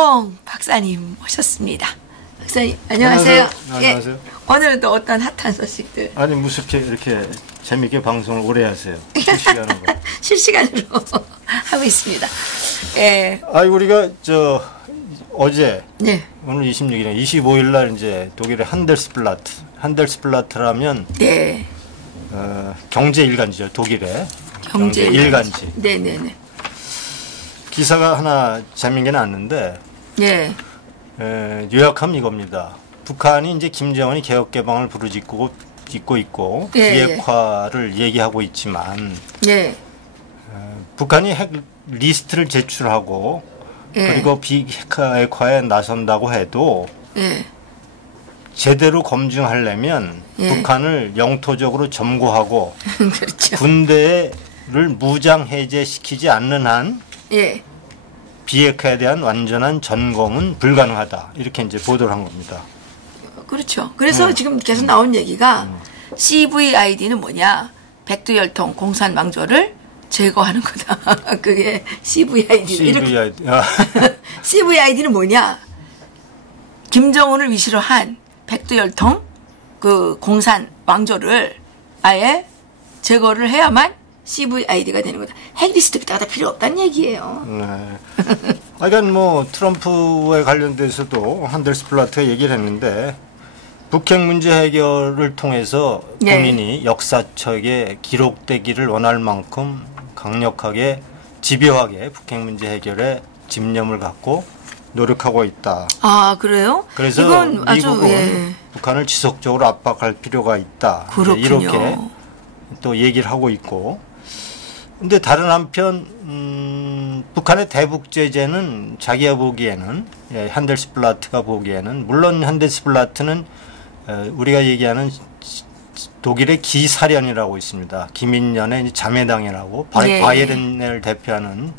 김대봉 박사님 모셨습니다. 박사님 안녕하세요. 안녕하세요. 예, 오늘은 또 어떤 핫한 소식들. 아니 무슨 이렇게 재밌게 방송을 오래 하세요. 실시간으로. 실시간으로 하고 있습니다. 예. 우리가 어제 네. 오늘 26일에 25일 날 이제 독일의 한델스블라트라면 네. 경제 일간지죠. 독일의 경제 일간지. 네네네. 기사가 하나 재미있는 게 났는데 네. 요약하면 이겁니다. 북한이 이제 김정은이 개혁 개방을 부르짖고 있고 예, 비핵화를 얘기하고 있지만 네. 북한이 핵 리스트를 제출하고 그리고 비핵화에 나선다고 해도 제대로 검증하려면 북한을 영토적으로 점거하고 그렇죠. 군대를 무장 해제시키지 않는 한 비핵화에 대한 완전한 점검은 불가능하다. 이렇게 이제 보도를 한 겁니다. 그렇죠. 그래서 지금 계속 나온 얘기가 CVID는 뭐냐? 백두혈통 공산왕조를 제거하는 거다. 그게 CVID. CVID는 뭐냐? 김정은을 위시로 한 백두혈통 그 공산 왕조를 아예 제거를 해야만 CVID가 되는 거다. 핵리스트가 다 필요 없다는 얘기예요. 네. 그러니까 뭐 트럼프에 관련돼서도 한델스블라트가 얘기를 했는데 북핵 문제 해결을 통해서 본인이 역사책에 기록되기를 원할 만큼 강력하게 집요하게 북핵 문제 해결에 집념을 갖고 노력하고 있다. 아 그래요? 그래서 이건 미국은 북한을 지속적으로 압박할 필요가 있다. 그렇군요. 이렇게 또 얘기를 하고 있고. 근데 다른 한편 북한의 대북 제재는 자기가 보기에는 한델스블라트가 보기에는 물론 한델스블라트는 우리가 얘기하는 독일의 기사련이라고 있습니다. 기민련의 자매당이라고 바이에른을 대표하는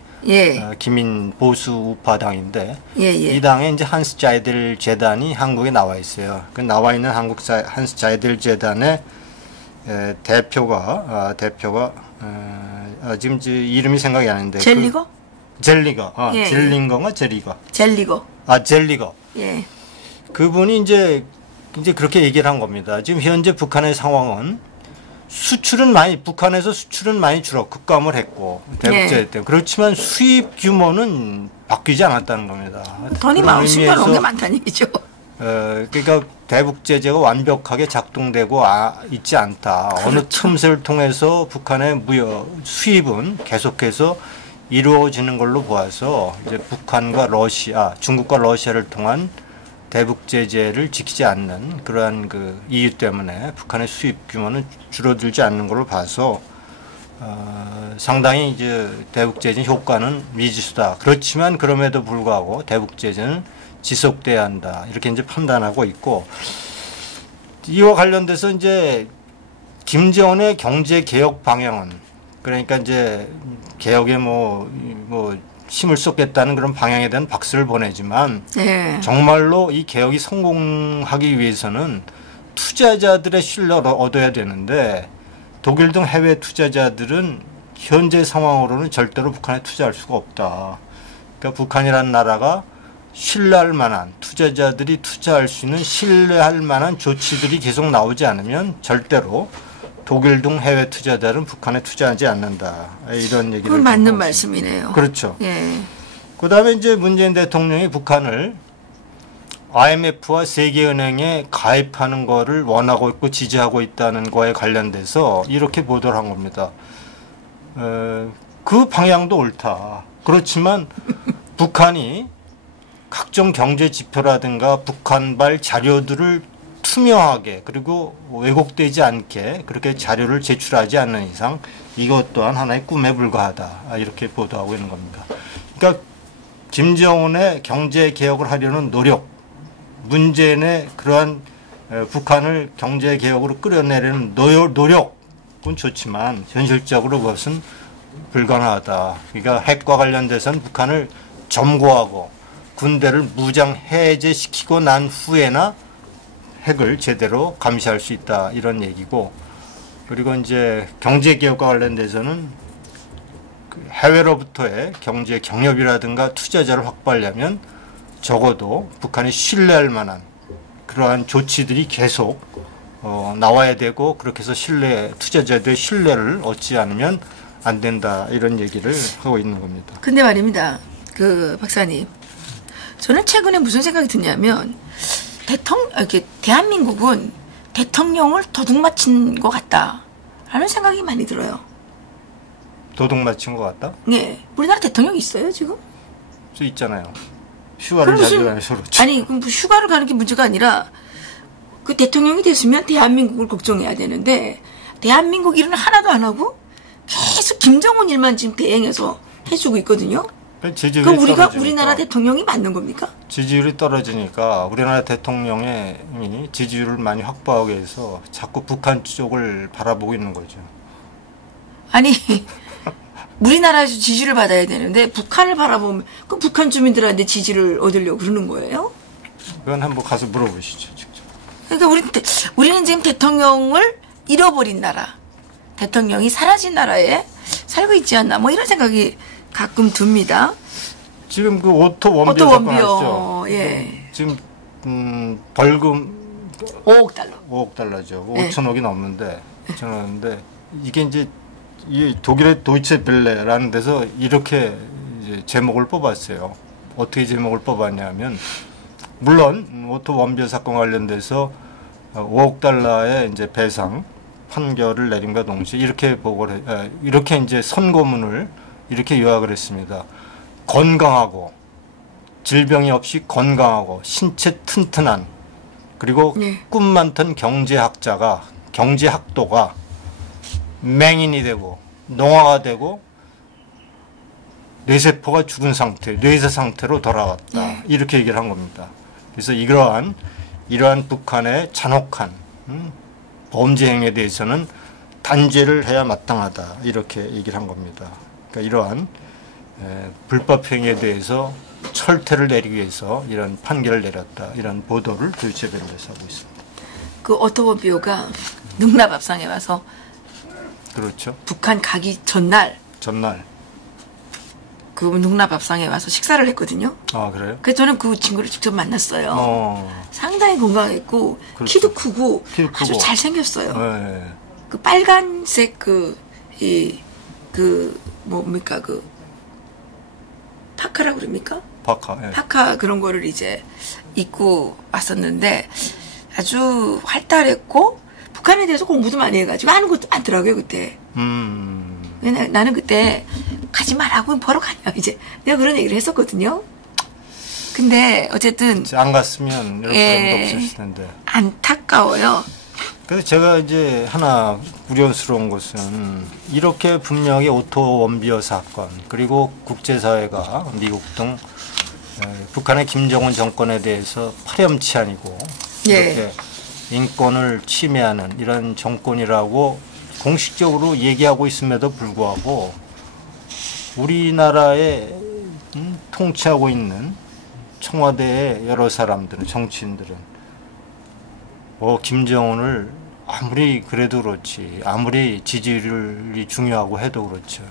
기민 보수 우파당인데 이 당에 이제 한스 자이델 재단이 한국에 나와 있어요. 그 나와 있는 한스 자이델 재단의 대표가 지금 이름이 생각이 안 나는데 젤리거? 젤리거. 젤링거가 젤리거. 젤리거. 젤리거. 예. 그분이 이제 그렇게 얘기를 한 겁니다. 지금 현재 북한의 상황은 북한에서 수출은 많이 급감을 했고 대북제재 때문에 그렇지만 수입 규모는 바뀌지 않았다는 겁니다. 돈이 많으시면 게 많다는 얘기죠. 그러니까 대북 제재가 완벽하게 작동되고 있지 않다. 그렇죠. 어느 틈새를 통해서 북한의 수입은 계속해서 이루어지는 걸로 보아서 이제 북한과 중국과 러시아를 통한 대북 제재를 지키지 않는 그러한 그 이유 때문에 북한의 수입 규모는 줄어들지 않는 걸로 봐서 상당히 이제 대북 제재 효과는 미지수다. 그렇지만 그럼에도 불구하고 대북 제재는 지속돼야 한다. 이렇게 이제 판단하고 있고 이와 관련돼서 이제 김정은의 경제 개혁 방향은 그러니까 이제 개혁에 힘을 쏟겠다는 그런 방향에 대한 박수를 보내지만 정말로 이 개혁이 성공하기 위해서는 투자자들의 신뢰를 얻어야 되는데 독일 등 해외 투자자들은 현재 상황으로는 절대로 북한에 투자할 수가 없다. 그러니까 북한이라는 나라가 신뢰할 만한 투자자들이 투자할 수 있는 신뢰할 만한 조치들이 계속 나오지 않으면 절대로 독일 등 해외 투자자들은 북한에 투자하지 않는다. 이런 얘기를. 그건 맞는 말씀이네요. 그렇죠. 그다음에 이제 문재인 대통령이 북한을 IMF와 세계은행에 가입하는 거를 원하고 있고 지지하고 있다는 거에 관련돼서 이렇게 보도를 한 겁니다. 그 방향도 옳다. 그렇지만 북한이 각종 경제 지표라든가 북한발 자료들을 투명하게 그리고 왜곡되지 않게 그렇게 자료를 제출하지 않는 이상 이것 또한 하나의 꿈에 불과하다. 이렇게 보도하고 있는 겁니다. 그러니까 김정은의 경제 개혁을 하려는 노력, 문재인의 그러한 북한을 경제 개혁으로 끌어내려는 노력은 좋지만 현실적으로 그것은 불가능하다. 그러니까 핵과 관련돼서는 북한을 점거하고 군대를 무장 해제시키고 난 후에나 핵을 제대로 감시할 수 있다. 이런 얘기고 그리고 이제 경제 개혁과 관련돼서는 해외로부터의 경제 경협이라든가 투자자를 확보하려면 적어도 북한이 신뢰할 만한 그러한 조치들이 계속 나와야 되고 그렇게 해서 투자자들의 신뢰를 얻지 않으면 안 된다 이런 얘기를 하고 있는 겁니다. 근데 말입니다. 그 박사님, 저는 최근에 무슨 생각이 드냐면 대한민국은 대통령을 도둑맞힌 것 같다라는 생각이 많이 들어요. 도둑맞힌 것 같다? 네, 우리나라 대통령이 있어요 지금? 저 있잖아요. 휴가를 자주 가서 그렇죠. 아니 그럼 휴가를 가는 게 문제가 아니라 그 대통령이 됐으면 대한민국을 걱정해야 되는데 대한민국 일은 하나도 안 하고 계속 김정은 일만 지금 대행해서 해주고 있거든요. 그럼 우리나라 대통령이 맞는 겁니까? 지지율이 떨어지니까 우리나라 대통령의 지지율을 많이 확보하기 위해서 자꾸 북한 쪽을 바라보고 있는 거죠. 아니 우리나라에서 지지를 받아야 되는데 북한을 바라보면 그 북한 주민들한테 지지를 얻으려고 그러는 거예요? 그건 한번 가서 물어보시죠. 직접. 그러니까 우리는 지금 대통령을 잃어버린 나라, 대통령이 사라진 나라에 살고 있지 않나 뭐 이런 생각이 가끔 듭니다. 지금 그 오토 원비어 사건 아시죠? 예. 지금 벌금 5억 달러. 5억 달러죠. 예. 5천억이 넘는데 이게 이제 이 독일의 도이체벨레라는 데서 이렇게 이제 제목을 뽑았어요. 어떻게 제목을 뽑았냐면 물론 오토 원비어 사건 관련돼서 5억 달러의 이제 배상 판결을 내림과 동시에 이렇게 이렇게 이제 선고문을 이렇게 요약을 했습니다. 건강하고 질병이 없이 건강하고 신체 튼튼한 그리고 꿈 많던 경제학도가 맹인이 되고 농화가 되고 뇌세포가 죽은 상태, 뇌세 상태로 돌아왔다. 이렇게 얘기를 한 겁니다. 그래서 이러한 북한의 잔혹한 범죄 행위에 대해서는 단죄를 해야 마땅하다. 이렇게 얘기를 한 겁니다. 그러니까 이러한 불법 행위에 대해서 철퇴를 내리기 위해서 이런 판결을 내렸다. 이런 보도를 도이체벨레에서 하고 있습니다. 그 오토원비어가 능라밥상에 와서 그렇죠. 북한 가기 전날 그 능라밥상에 와서 식사를 했거든요. 아 그래요? 그래서 저는 그 친구를 직접 만났어요. 상당히 건강했고 그렇죠. 키도 크고 아주 잘생겼어요. 네. 그 빨간색 뭡니까 파카라고 그럽니까? 파카 그런 거를 이제 입고 왔었는데 아주 활달했고 북한에 대해서 공부도 많이 해가지고 아는 것도 많더라고요 그때. 나는 그때 가지 말라고 보러 가냐 이제 내가 그런 얘기를 했었거든요. 근데 어쨌든 안 갔으면 이런 것도 없었을 텐데. 안타까워요. 그래서 제가 이제 하나 우려스러운 것은 이렇게 분명히 오토 원비어 사건 그리고 국제사회가 미국 등 북한의 김정은 정권에 대해서 파렴치한이고 이렇게 인권을 침해하는 이런 정권이라고 공식적으로 얘기하고 있음에도 불구하고 우리나라에 통치하고 있는 청와대의 여러 사람들은 정치인들은 김정은을 아무리 그래도 그렇지 아무리 지지율이 중요하고 해도 그렇죠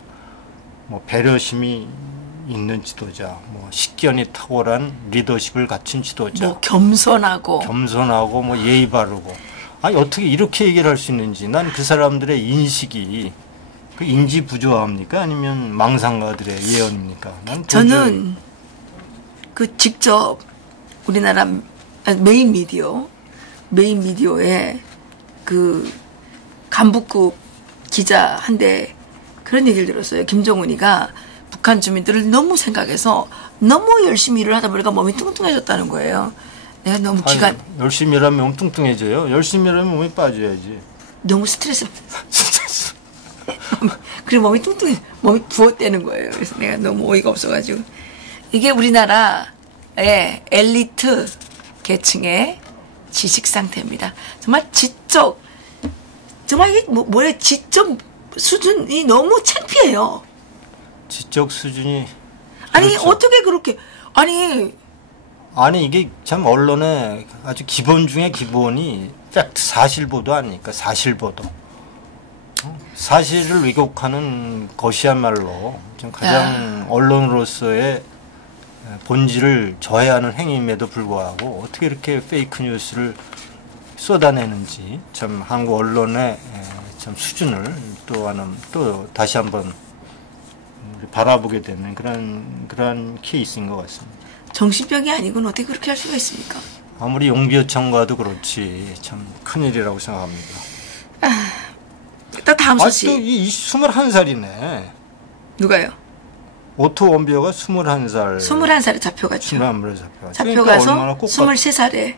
배려심이 있는 지도자 식견이 탁월한 리더십을 갖춘 지도자 겸손하고 예의 바르고 아니 어떻게 이렇게 얘기를 할 수 있는지 난 그 사람들의 인식이 그 인지 부조화입니까 아니면 망상가들의 예언입니까? 저는 그 직접 우리나라 메인 미디어에 그 간부급 기자한테 그런 얘기를 들었어요. 김정은이가 북한 주민들을 너무 생각해서 너무 열심히 일을 하다 보니까 몸이 뚱뚱해졌다는 거예요. 내가 너무 열심히 일하면 몸 뚱뚱해져요? 열심히 일하면 몸이 빠져야지. 너무 스트레스 그리고 몸이 부었다는 거예요. 그래서 내가 너무 어이가 없어가지고 이게 우리나라의 엘리트 계층의 지식 상태입니다. 정말 정말 이게 지적 수준이 너무 창피해요. 지적 수준이 아니 그렇죠. 어떻게 그렇게 아니 이게 참 언론의 아주 기본 중에 기본이 팩트 사실보도 아닙니까? 사실보도 사실을 왜곡하는 것이야말로 좀 가장 언론으로서의 본질을 저해하는 행위임에도 불구하고 어떻게 이렇게 페이크 뉴스를 쏟아내는지 참 한국 언론의 참 수준을 또 다시 한번 바라보게 되는 그런 케이스인 것 같습니다. 정신병이 아니고는 어떻게 그렇게 할 수가 있습니까? 아무리 용비어청과도 그렇지 참 큰일이라고 생각합니다. 또 다음 소식. 또 21살이네. 누가요? 오토 원비어가 21살. 21살에 잡혀갔죠. 21살에 잡혀가서 23살에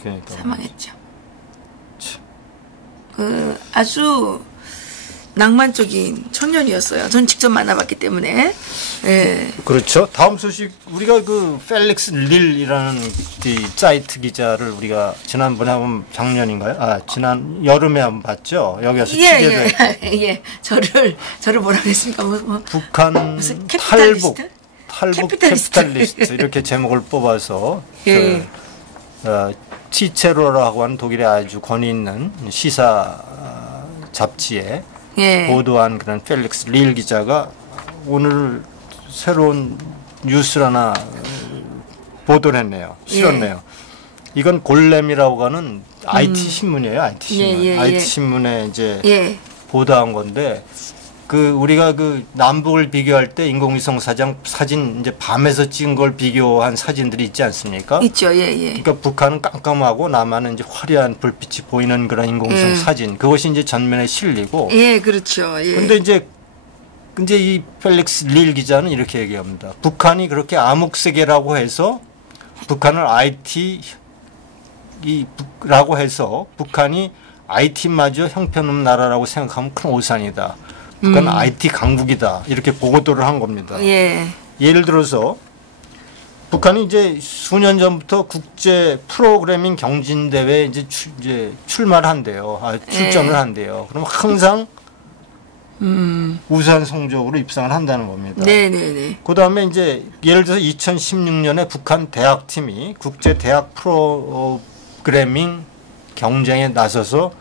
그러니까 사망했죠. 아주 낭만적인 청년이었어요. 전 직접 만나봤기 때문에. 예. 그렇죠. 다음 소식 우리가 그 펠릭스 릴이라는 이 사이트 기자를 우리가 지난번에 한번 작년인가요? 지난 여름에 한번 봤죠. 여기서 취재를 예. 저를 뭐라 그랬습니까? 북한 무슨 탈북 캐피탈리스트 이렇게 제목을 뽑아서 예. 치체로라고 하는 독일의 아주 권위 있는 시사 잡지에 보도한 그런 펠릭스 릴 기자가 오늘 새로운 뉴스를 하나 보도를 했네요. 실었네요. 이건 골렘이라고 하는 IT 신문이에요. IT 신문. IT 신문에 이제 보도한 건데 우리가 남북을 비교할 때 인공위성 사진 이제 밤에서 찍은 걸 비교한 사진들이 있지 않습니까? 있죠. 그러니까 북한은 깜깜하고 남한은 이제 화려한 불빛이 보이는 그런 인공위성 사진. 그것이 이제 전면에 실리고. 그렇죠. 근데 이제 이 펠릭스 릴 기자는 이렇게 얘기합니다. 북한이 그렇게 암흑세계라고 해서 북한을 IT라고 해서 북한이 IT마저 형편없는 나라라고 생각하면 큰 오산이다. 북한은 IT 강국이다. 이렇게 보도를 한 겁니다. 예를 들어서 북한이 이제 수년 전부터 국제 프로그래밍 경진대회에 이제 출마를 한대요. 출전을 한대요. 그럼 항상 우수한 성적으로 입상을 한다는 겁니다. 그 다음에 이제 예를 들어서 2016년에 북한 대학팀이 국제 대학 프로그래밍 경쟁에 나서서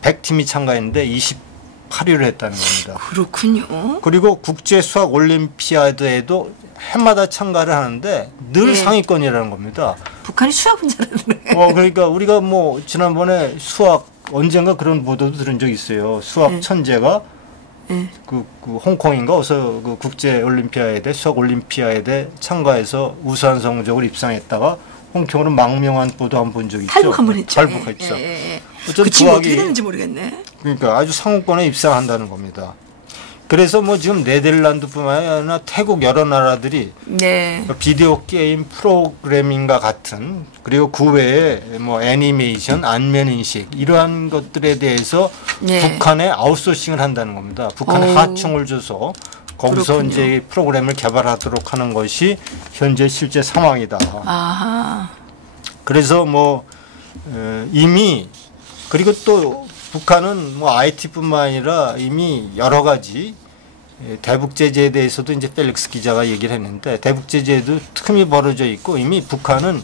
100팀이 참가했는데 28위를 했다는 겁니다. 그렇군요. 그리고 국제 수학 올림피아드에도 해마다 참가를 하는데 늘 상위권이라는 겁니다. 북한이 수학은 잘하네. 그러니까 우리가 지난번에 수학 언젠가 그런 보도도 들은 적이 있어요. 수학 천재가 홍콩인가 어서 국제 올림피아드에 수학 올림피아드에 참가해서 우수한 성적을 입상했다가 홍콩으로 망명한 보도 한 본 적이 있죠. 탈북 한 번 했죠. 탈북했죠. 그 친구 어떻게 되는지 모르겠네. 그러니까 아주 상위권에 입상한다는 겁니다. 그래서 지금 네덜란드뿐만 아니라 태국 여러 나라들이 비디오 게임 프로그래밍과 같은 그리고 그 외에 애니메이션, 안면 인식 이러한 것들에 대해서 북한에 아웃소싱을 한다는 겁니다. 북한에 하청을 줘서 거기서 그렇군요. 이제 프로그램을 개발하도록 하는 것이 현재 실제 상황이다. 그래서 이미 그리고 또 북한은 IT뿐만 아니라 이미 여러 가지 대북 제재에 대해서도 이제 펠릭스 기자가 얘기를 했는데 대북 제재에도 틈이 벌어져 있고 이미 북한은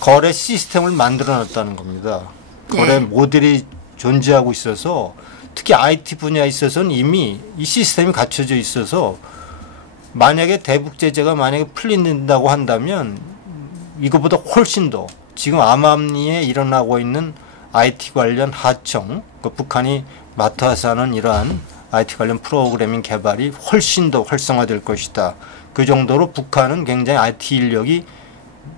거래 시스템을 만들어 놨다는 겁니다. 거래 모델이 존재하고 있어서 특히 IT 분야에 있어서는 이미 이 시스템이 갖춰져 있어서 만약에 대북 제재가 풀린다고 한다면 이것보다 훨씬 더 지금 암암리에 일어나고 있는 IT 관련 하청, 북한이 맡아서 하는 이러한 IT 관련 프로그래밍 개발이 훨씬 더 활성화될 것이다. 그 정도로 북한은 굉장히 IT 인력이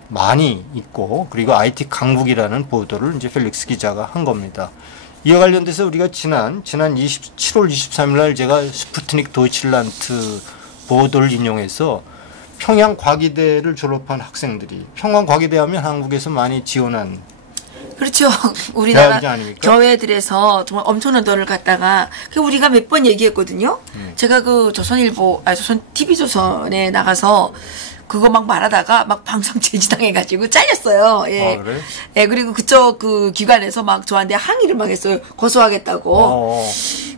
많이 있고 그리고 IT 강국이라는 보도를 이제 펠릭스 기자가 한 겁니다. 이와 관련돼서 우리가 지난 7월 23일 날 제가 스푸트닉 도이칠란트 보도를 인용해서 평양 과기대를 졸업한 학생들이 평양 과기대 하면 한국에서 많이 지원한 그렇죠. 우리나라 교회들에서 정말 엄청난 돈을 갖다가 우리가 몇 번 얘기했거든요. 제가 조선일보, 조선 TV조선에 나가서 그거 말하다가 방송 제지당해가지고 잘렸어요. 그래? 그리고 그쪽 기관에서 저한테 항의를 했어요. 고소하겠다고.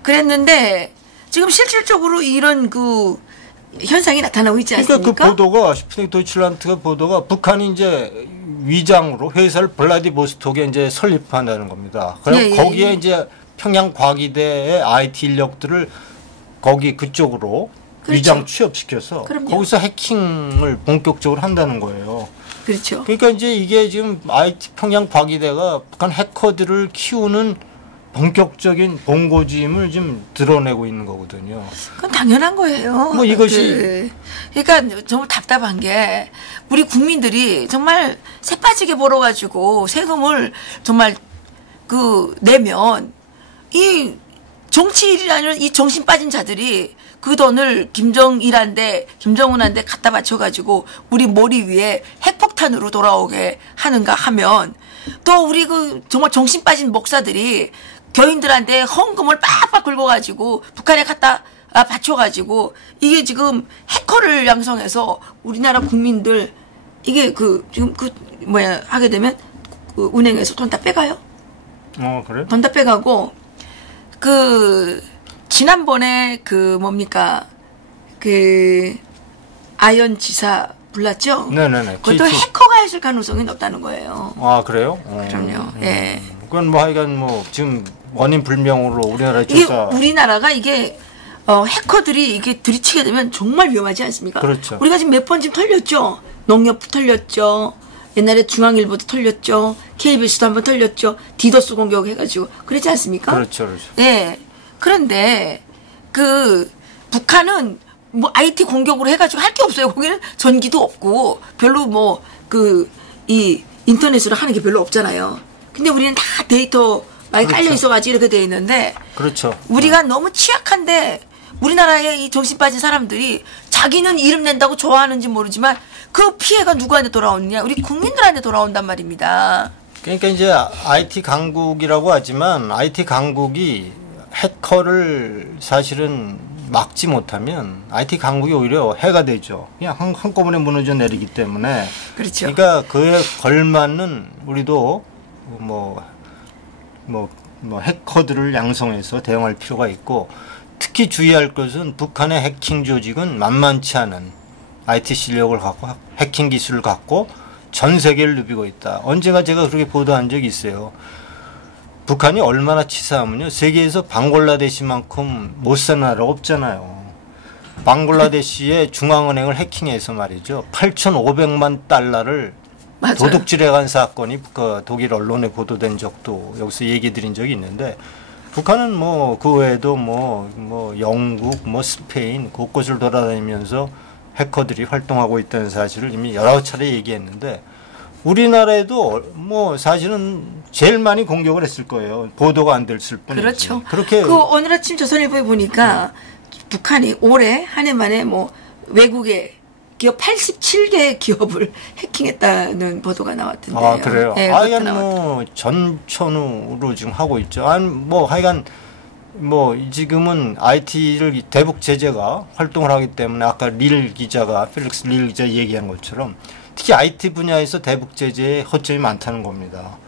그랬는데 지금 실질적으로 이런 현상이 나타나고 있지 않습니까? 그러니까 그 보도가 스푸트닉 도이칠란트가 보도가 북한이 이제 위장으로 회사를 블라디보스톡에 이제 설립한다는 겁니다. 그럼 거기에 이제 평양 과기대의 IT 인력들을 그쪽으로 그렇죠. 위장 취업시켜서 그럼요. 거기서 해킹을 본격적으로 한다는 거예요. 그렇죠. 그러니까 이제 이게 지금 IT 평양 과기대가 북한 해커들을 키우는 본격적인 본고지임을 좀 드러내고 있는 거거든요. 그건 당연한 거예요. 뭐 이것이 그러니까 정말 답답한 게 우리 국민들이 정말 새빠지게 벌어가지고 세금을 정말 내면 이 정치인이라는 이 정신 빠진 자들이 그 돈을 김정은한테 갖다 바쳐가지고 우리 머리 위에 핵폭탄으로 돌아오게 하는가 하면 또 우리 정말 정신 빠진 목사들이 교인들한테 헌금을 빡빡 긁어가지고 북한에 갖다 바쳐가지고 이게 지금 해커를 양성해서 우리나라 국민들 이게 지금 하게 되면 은행에서 돈 다 빼가요. 그래? 돈 다 빼가고 지난번에 아연 지사 불났죠? 네네네. 그것도 해커가 했을 가능성이 높다는 거예요. 아, 그래요? 그럼요. 예. 그건 하여간 지금 원인 불명으로 우리나라 조사. 우리나라가 이게 해커들이 이게 들이치게 되면 정말 위험하지 않습니까? 그렇죠. 우리가 지금 몇 번 지금 털렸죠. 농협 털렸죠. 옛날에 중앙일보도 털렸죠. KBS도 한번 털렸죠. 디도스 공격해가지고 그러지 않습니까? 그렇죠, 그렇죠. 네. 그런데 북한은 IT 공격으로 해가지고 할 게 없어요. 거기는 전기도 없고 별로 이 인터넷으로 하는 게 별로 없잖아요. 근데 우리는 다 데이터 많이 그렇죠. 깔려 있어가지고 이렇게 돼 있는데 그렇죠. 우리가 너무 취약한데 우리나라의 이 정신 빠진 사람들이 자기는 이름 낸다고 좋아하는지 모르지만 그 피해가 누구한테 돌아오느냐? 우리 국민들한테 돌아온단 말입니다. 그러니까 이제 IT 강국이라고 하지만 IT 강국이 해커를 사실은 막지 못하면 IT 강국이 오히려 해가 되죠. 그냥 한꺼번에 무너져 내리기 때문에. 그렇죠. 그러니까 그에 걸맞는 우리도 해커들을 양성해서 대응할 필요가 있고, 특히 주의할 것은 북한의 해킹 조직은 만만치 않은 IT 실력을 갖고 해킹 기술을 갖고 전 세계를 누비고 있다. 언젠가 제가 그렇게 보도한 적이 있어요. 북한이 얼마나 치사하면요. 세계에서 방글라데시만큼 못 사는 나라가 없잖아요. 방글라데시의 중앙은행을 해킹해서 말이죠. 8,500만 달러를 맞아요. 도둑질해간 사건이 독일 언론에 보도된 적도 여기서 얘기 드린 적이 있는데, 북한은 그 외에도 영국, 스페인 곳곳을 돌아다니면서 해커들이 활동하고 있다는 사실을 이미 여러 차례 얘기했는데, 우리나라에도 사실은 제일 많이 공격을 했을 거예요. 보도가 안 됐을 뿐이지. 그렇죠. 그렇게 오늘 아침 조선일보에 보니까 북한이 올해 한 해 만에 외국에 기업 87개 기업을 해킹했다는 보도가 나왔던데요. 아, 그래요? 네, 하여간 전천후로 지금 하고 있죠. 하여간 지금은 IT를 대북 제재가 활동을 하기 때문에 아까 필릭스 릴 기자 얘기한 것처럼 특히 IT 분야에서 대북 제재에 허점이 많다는 겁니다.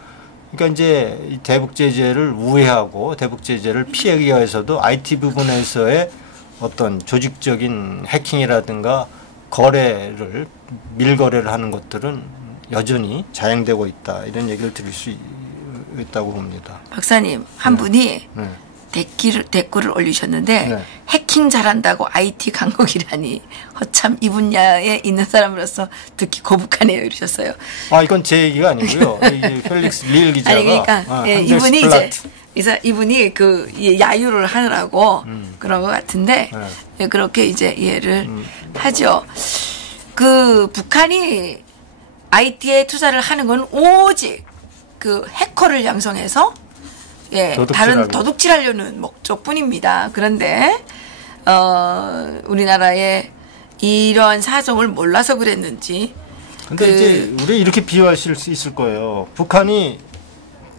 그러니까 이제 이 대북 제재를 우회하고 대북 제재를 피하기 위해서도 IT 부분에서의 어떤 조직적인 해킹이라든가 밀거래를 하는 것들은 여전히 자행되고 있다. 이런 얘기를 들을 수 있다고 봅니다. 박사님, 한 분이 댓글을 올리셨는데, 네. 해킹 잘한다고 IT 강국이라니 허참 이 분야에 있는 사람으로서 듣기 거북하네요 이러셨어요. 이건 제 얘기가 아니고요. 필릭스 릴 기자가. 아니 그러니까 이분이 이분이 야유를 하느라고 그런 것 같은데 그렇게 이제 이해를 하죠. 북한이 IT에 투자를 하는 건 오직 해커를 양성해서 다른 도둑질하려는 목적뿐입니다. 그런데 우리나라의 이러한 사정을 몰라서 그랬는지. 근데 이제 우리 이렇게 비유하실 수 있을 거예요. 북한이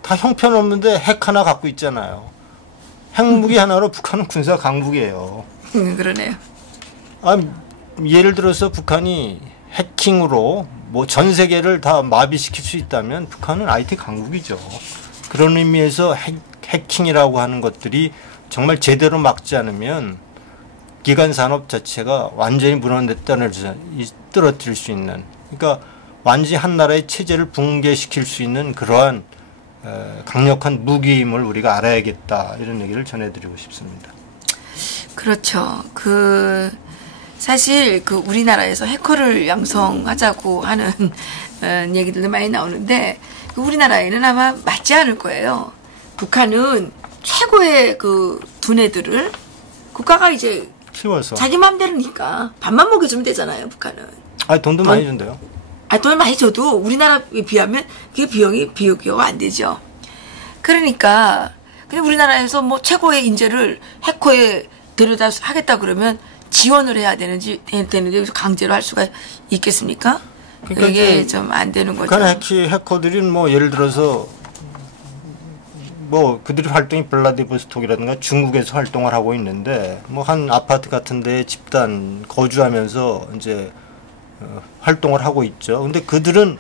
다 형편없는데 핵 하나 갖고 있잖아요. 핵무기 하나로 북한은 군사 강국이에요. 그러네요. 예를 들어서 북한이 해킹으로 전 세계를 다 마비시킬 수 있다면 북한은 IT 강국이죠. 그런 의미에서 해킹이라고 하는 것들이 정말 제대로 막지 않으면 기간 산업 자체가 완전히 떨어뜨릴 수 있는, 그러니까 완전히 한 나라의 체제를 붕괴시킬 수 있는 그러한 강력한 무기임을 우리가 알아야겠다, 이런 얘기를 전해드리고 싶습니다. 그렇죠. 사실 그 우리나라에서 해커를 양성하자고 하는 얘기들도 많이 나오는데 그 우리나라에는 아마 맞지 않을 거예요. 북한은 최고의 그 두뇌들을 국가가 이제 키워서 자기 마음대로니까 밥만 먹여주면 되잖아요. 북한은. 아 돈도 많이 준대요. 아 돈을 많이 줘도 우리나라에 비하면 그게 비교가 안 되죠. 그러니까 그냥 우리나라에서 뭐 최고의 인재를 해커에 데려다 하겠다 그러면 지원을 해야 되는데 강제로 할 수가 있겠습니까? 그러니까 이게 좀 안 되는 거죠. 북한 해커들이 뭐 예를 들어서 뭐 그들의 활동이 블라디보스톡이라든가 중국에서 활동을 하고 있는데 뭐 한 아파트 같은 데에 집단 거주하면서 이제 활동을 하고 있죠. 근데 그들은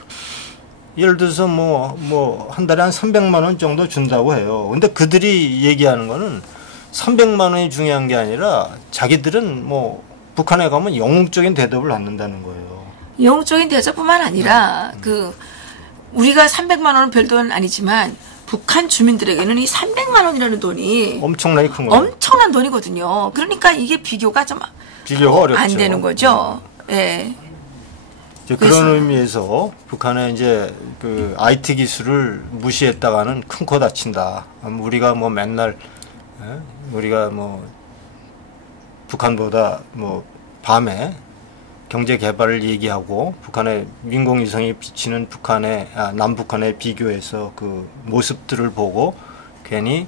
예를 들어서 뭐 한 달에 한 300만 원 정도 준다고 해요. 근데 그들이 얘기하는 거는 300만 원이 중요한 게 아니라 자기들은 뭐 북한에 가면 영웅적인 대접을 받는다는 거예요. 영웅적인 대접뿐만 아니라 그 우리가 300만 원은 별돈 아니지만 북한 주민들에게는 이 300만 원이라는 돈이 엄청나게 큰 거예요. 엄청난 돈이거든요. 그러니까 이게 비교가 어렵죠. 안 되는 거죠. 예. 그런 의미에서 북한의 이제 그 IT 기술을 무시했다가는 큰 코 다친다. 우리가 뭐 맨날 우리가 뭐 북한보다 뭐 밤에 경제 개발을 얘기하고 북한의 인공위성이 비치는 남북한의 비교해서 그 모습들을 보고 괜히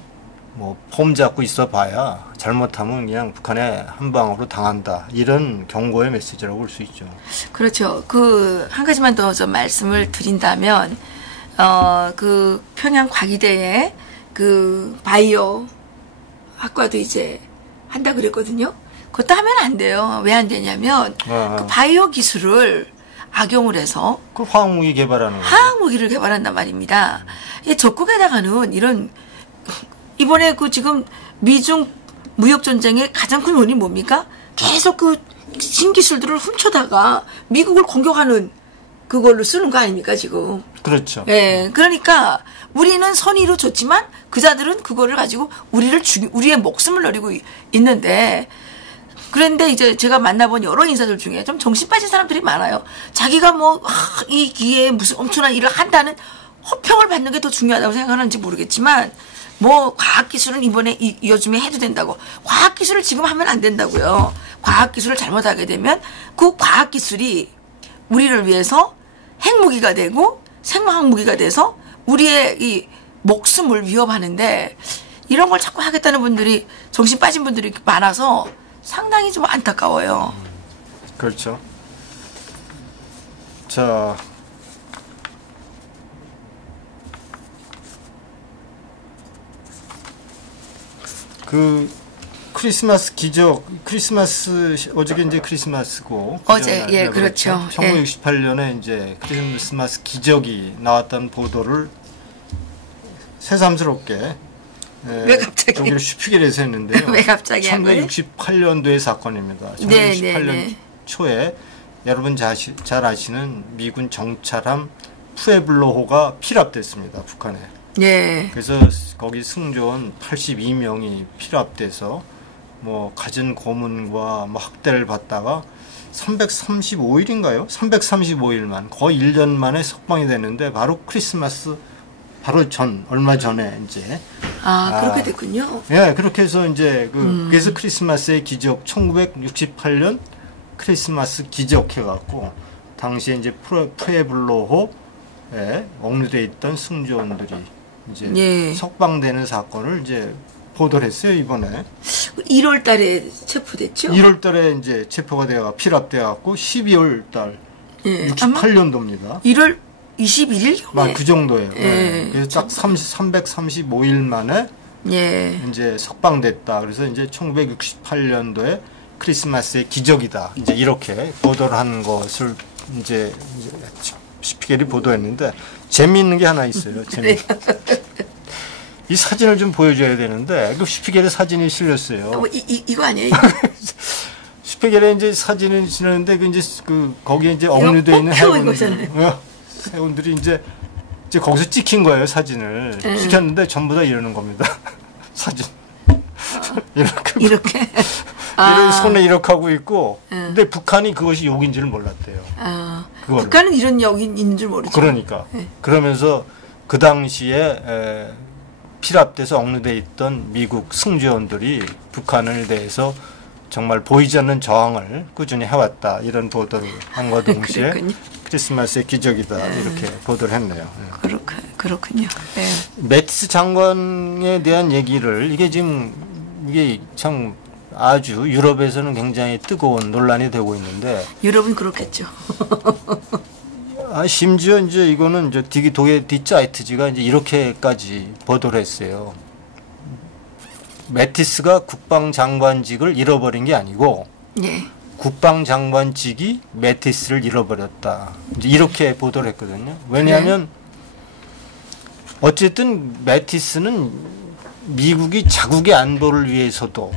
뭐 폼 잡고 있어 봐야 잘못하면 그냥 북한에 한 방으로 당한다. 이런 경고의 메시지라고 볼 수 있죠. 그렇죠. 그 한 가지만 더 좀 말씀을 드린다면 그 평양 과기대에 그 바이오 학과도 이제 한다 그랬거든요. 그것도 하면 안 돼요. 왜 안 되냐면 그 바이오 기술을 악용을 해서 그 화학무기 개발하는 거죠. 화학무기를 개발한단 말입니다. 적국에다가는 이런 이번에 그 지금 미중 무역 전쟁의 가장 큰 원인이 뭡니까? 계속 그 신기술들을 훔쳐다가 미국을 공격하는 그걸로 쓰는 거 아닙니까 지금? 그렇죠. 예, 그러니까 우리는 선의로 줬지만 그자들은 그거를 가지고 우리의 목숨을 노리고 있는데. 그런데 이제 제가 만나본 여러 인사들 중에 좀 정신 빠진 사람들이 많아요. 자기가 이 기회에 무슨 엄청난 일을 한다는 호평을 받는 게 더 중요하다고 생각하는지 모르겠지만 뭐 과학기술은 이번에 요즘에 해도 된다고. 과학기술을 지금 하면 안 된다고요. 과학기술을 잘못하게 되면 그 과학기술이 우리를 위해서 핵무기가 되고 생화학무기가 돼서 우리의 이 목숨을 위협하는데 이런 걸 자꾸 하겠다는 분들이 정신 빠진 분들이 많아서 상당히 좀 안타까워요. 그렇죠. 자, 그 크리스마스 기적, 어저께 이제 크리스마스고 어제 예 그렇죠. 1968년에 이제 크리스마스 기적이 나왔다는 보도를 새삼스럽게 왜 갑자기? 독일 슈피겔에서 했는데요. 왜 갑자기? 1968년도의 사건입니다. 1968년 초에 여러분 잘 아시는 미군 정찰함 푸에블로호가 피랍됐습니다. 북한에. 네. 그래서 거기 승조원 82명이 피랍돼서 뭐 갖은 고문과 뭐 학대를 받다가 335일인가요? 335일만 거의 1년 만에 석방이 됐는데 바로 크리스마스 얼마 전에 이제 그렇게 됐군요. 예, 그렇게 해서 이제 그래서 크리스마스의 기적 1968년 크리스마스 기적 해갖고 당시에 이제 푸에블로호에 억류돼 있던 승조원들이 이제 예. 석방되는 사건을 이제 보도를 했어요 이번에. 1월달에 체포됐죠. 1월달에 이제 체포가 되어 피랍돼갖고 12월달 예. 68년도입니다. 1월 21일? 그 정도예요. 예. 그래서 딱 335일 만에 예. 이제 석방됐다. 그래서 이제 1968년도에 크리스마스의 기적이다. 이제 이렇게 보도를 한 것을 이제 슈피겔이 보도했는데 재미있는 게 하나 있어요. 이 사진을 좀 보여줘야 되는데 그 슈피겔의 사진이 실렸어요. 이거 아니에요? 슈피겔의 이제 사진을 실렸는데 거기에 이제 억류되어 있는 해운들이 이제 거기서 찍힌 거예요 사진을. 찍혔는데 전부 다 이러는 겁니다. 사진. 이렇게. 이런 손에 이렇게 하고 있고 근데 북한이 그것이 욕인지를 몰랐대요. 북한은 이런 욕이 있는 줄 모르죠. 그러니까 그러면서 그 당시에 필압돼서 억류돼 있던 미국 승조원들이 북한을 대해서 정말 보이지 않는 저항을 꾸준히 해왔다 이런 보도를 한 것 동시에 크리스마스의 기적이다 이렇게 보도를 했네요. 그렇군요. 네. 매티스 장관에 대한 얘기를 이게 참 아주 유럽에서는 굉장히 뜨거운 논란이 되고 있는데 유럽은 그렇겠죠. 심지어 이제 이거는 이제 독일 디자이트지가 이제 이렇게까지 보도를 했어요. 매티스가 국방장관직을 잃어버린 게 아니고 국방장관직이 매티스를 잃어버렸다. 이제 이렇게 보도를 했거든요. 왜냐하면 어쨌든 매티스는 미국이 자국의 안보를 위해서도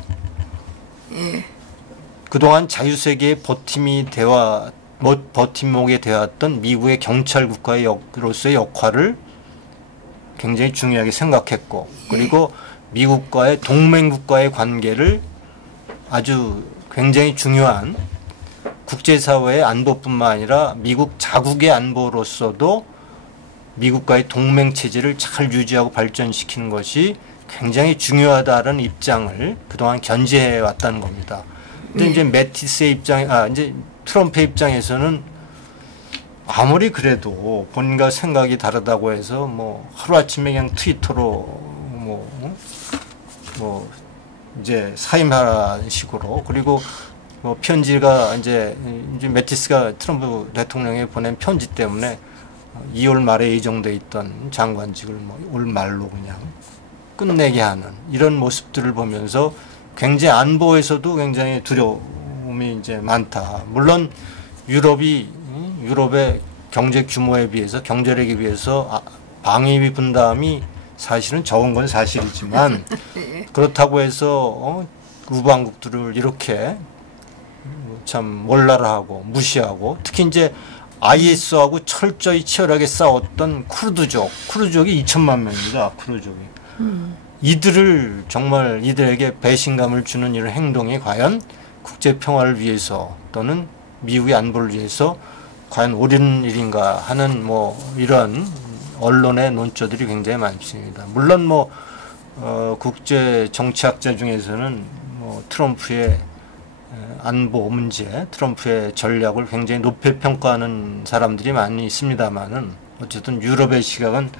그동안 자유세계의 버팀목이 되었던 미국의 경찰 국가로서의 역할을 굉장히 중요하게 생각했고 그리고 미국과의 동맹국과의 관계를 아주 굉장히 중요한 국제사회의 안보뿐만 아니라 미국 자국의 안보로서도 미국과의 동맹체제를 잘 유지하고 발전시키는 것이 굉장히 중요하다는 입장을 그동안 견지해 왔다는 겁니다. 근데 이제 매티스의 이제 트럼프의 입장에서는 아무리 그래도 본인과 생각이 다르다고 해서 뭐 하루아침에 그냥 트위터로 이제 사임하라는 식으로 그리고 뭐 편지가 이제 매티스가 트럼프 대통령에 보낸 편지 때문에 2월 말에 예정돼 있던 장관직을 올 말로 그냥 끝내게 하는 이런 모습들을 보면서 굉장히 안보에서도 굉장히 두려움이 이제 많다. 물론 유럽의 경제 규모에 비해서 경제력에 비해서 방위비 분담이 사실은 적은 건 사실이지만 그렇다고 해서 우방국들을 이렇게 참 몰라라하고 무시하고 특히 이제 IS하고 철저히 치열하게 싸웠던 쿠르족이 2천만 명입니다. 쿠르족이. 이들에게 배신감을 주는 이런 행동이 과연 국제 평화를 위해서 또는 미국의 안보를 위해서 과연 옳은 일인가 하는 이런 언론의 논조들이 굉장히 많습니다. 물론 국제 정치학자 중에서는 트럼프의 안보 문제, 트럼프의 전략을 굉장히 높이 평가하는 사람들이 많이 있습니다만은 어쨌든 유럽의 시각은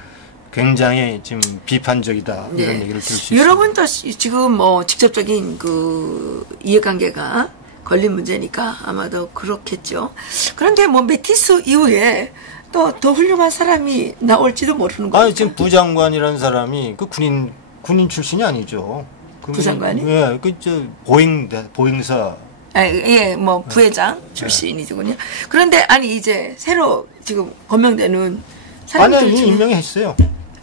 굉장히 지금 비판적이다 이런 얘기를 들을 수 있습니다. 유럽은 또 지금 직접적인 그 이해관계가 걸린 문제니까 아마도 그렇겠죠. 그런데 매티스 이후에 또 더 훌륭한 사람이 나올지도 모르는 거예요. 지금 부장관이라는 사람이 그 군인 출신이 아니죠. 부장관이? 예, 보잉사. 부회장 출신이군요. 그런데 이제 새로 지금 거명되는 사람들 중에 임명했어요.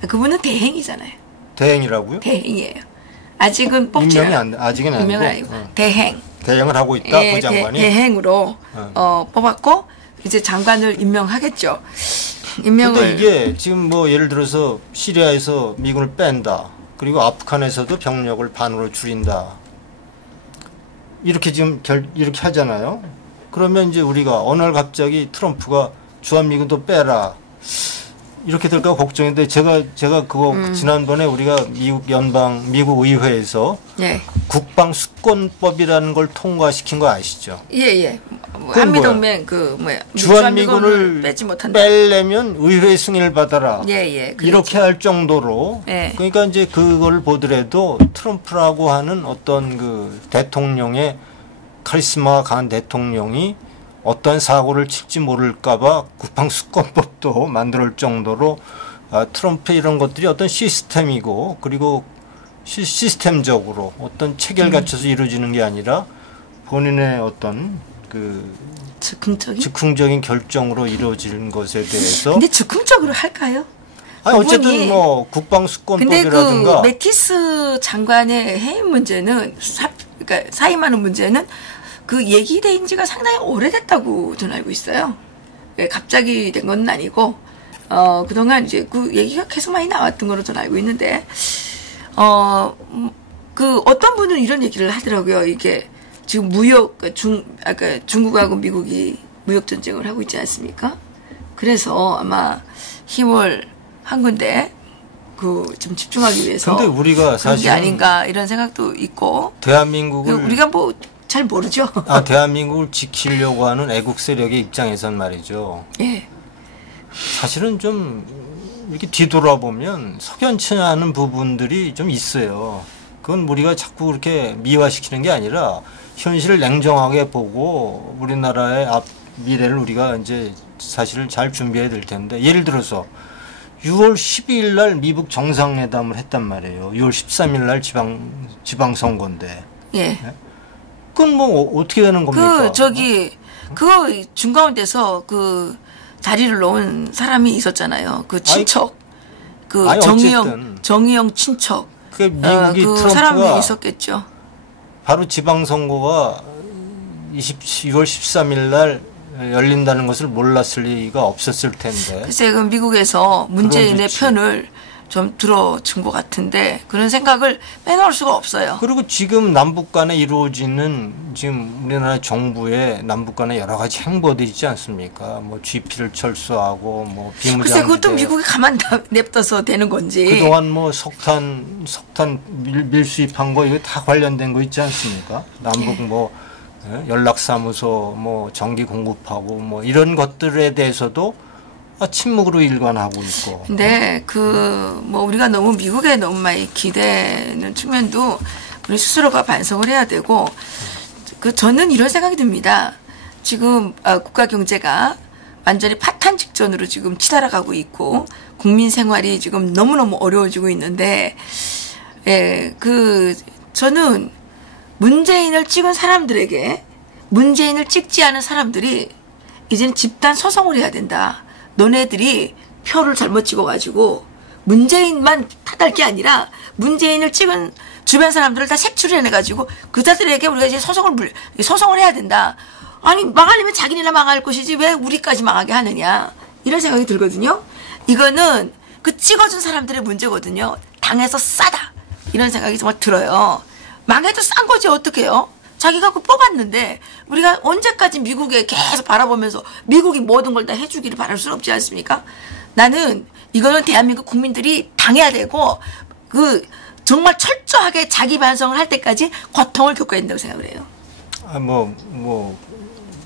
그분은 대행이잖아요. 대행이라고요? 대행이에요. 아직은 뽑지 아직은 아니고 대행을 하고 있다. 부장관이 대행으로 뽑았고 이제 장관을 임명하겠죠. 근데 이게 지금 예를 들어서 시리아에서 미군을 뺀다. 그리고 아프간에서도 병력을 반으로 줄인다. 이렇게 지금 이렇게 하잖아요. 그러면 이제 우리가 어느 날 갑자기 트럼프가 주한미군도 빼라. 이렇게 될까 걱정인데 제가 그거 지난번에 우리가 미국 의회에서 국방 수권법이라는 걸 통과시킨 거 아시죠? 예. 한미동맹 주한미군을 빼지 못한다. 빼려면 의회 승인을 받아라. 예. 이렇게 할 정도로. 그러니까 이제 그걸 보더라도 트럼프라고 하는 어떤 그 대통령의 카리스마가 강한 대통령이 어떤 사고를 칠지 모를까봐 국방수권법도 만들 정도로 트럼프 이런 것들이 어떤 시스템이고 그리고 시스템적으로 어떤 체계를 갖춰서 이루어지는 게 아니라 본인의 어떤 그 즉흥적인 결정으로 이루어지는 것에 대해서. 근데 즉흥적으로 할까요? 어쨌든 국방수권법이라든가. 근데 그 매티스 장관의 해임 문제는 그러니까 사임하는 문제는 그 얘기된 지가 상당히 오래됐다고 저는 알고 있어요. 갑자기 된 건 아니고, 그동안 이제 그 얘기가 계속 많이 나왔던 거로 저는 알고 있는데, 어떤 분은 이런 얘기를 하더라고요. 이게, 지금 중국하고 미국이 무역 전쟁을 하고 있지 않습니까? 그래서 아마 힘을 한 건데 좀 집중하기 위해서 근데 우리가 사실 게 아닌가 이런 생각도 있고 대한민국을 우리가 뭐 잘 모르죠. 대한민국을 지키려고 하는 애국 세력의 입장에선 말이죠. 예. 사실은 좀 이렇게 뒤돌아보면 석연치 않은 부분들이 좀 있어요. 그건 우리가 자꾸 그렇게 미화시키는 게 아니라 현실을 냉정하게 보고 우리나라의 미래를 우리가 이제 사실 잘 준비해야 될 텐데, 예를 들어서 6월 12일 날 미국 정상회담을 했단 말이에요. 6월 13일 날 지방선거인데. 예. 그건 뭐 어떻게 되는 겁니까? 그 중가운데서 자리를 놓은 사람이 있었잖아요. 그 친척. 정의영 친척. 그 미국이 트럼프가 사람이 있었겠죠. 바로 지방선거가 6월 13일 날 열린다는 것을 몰랐을 리가 없었을 텐데. 글쎄, 그 미국에서 문재인의 편을 좀 들어준 것 같은데 그런 생각을 빼놓을 수가 없어요. 그리고 지금 남북 간에 이루어지는 지금 우리나라 정부의 남북 간에 여러 가지 행보들이 있지 않습니까? 뭐 GP를 철수하고 뭐 비무장. 글쎄, 그것도 미국이 가만 냅둬서 되는 건지. 그동안 뭐 석탄 밀수입한 거 이거 다 관련된 거 있지 않습니까? 남북 뭐 연락사무소 뭐 전기 공급하고 뭐 이런 것들에 대해서도 침묵으로 일관하고 있고. 근데 뭐 우리가 너무 미국에 너무 많이 기대는 측면도 우리 스스로가 반성을 해야 되고, 저는 이런 생각이 듭니다. 지금 국가 경제가 완전히 파탄 직전으로 지금 치달아가고 있고 국민 생활이 지금 너무너무 어려워지고 있는데, 저는 문재인을 찍은 사람들에게 문재인을 찍지 않은 사람들이 이제는 집단 소송을 해야 된다. 너네들이 표를 잘못 찍어가지고 문재인만 탓할 게 아니라 문재인을 찍은 주변 사람들을 다 색출해내가지고 그자들에게 우리가 이제 소송을 해야 된다. 아니, 망하려면 자기네나 망할 것이지 왜 우리까지 망하게 하느냐. 이런 생각이 들거든요. 이거는 찍어준 사람들의 문제거든요. 당해서 싸다. 이런 생각이 정말 들어요. 망해도 싼 거지 어떡해요? 자기가 뽑았는데 우리가 언제까지 미국에 계속 바라보면서 미국이 모든 걸 다 해주기를 바랄 수는 없지 않습니까? 나는 이거는 대한민국 국민들이 당해야 되고 정말 철저하게 자기 반성을 할 때까지 고통을 겪어야 된다고 생각을 해요.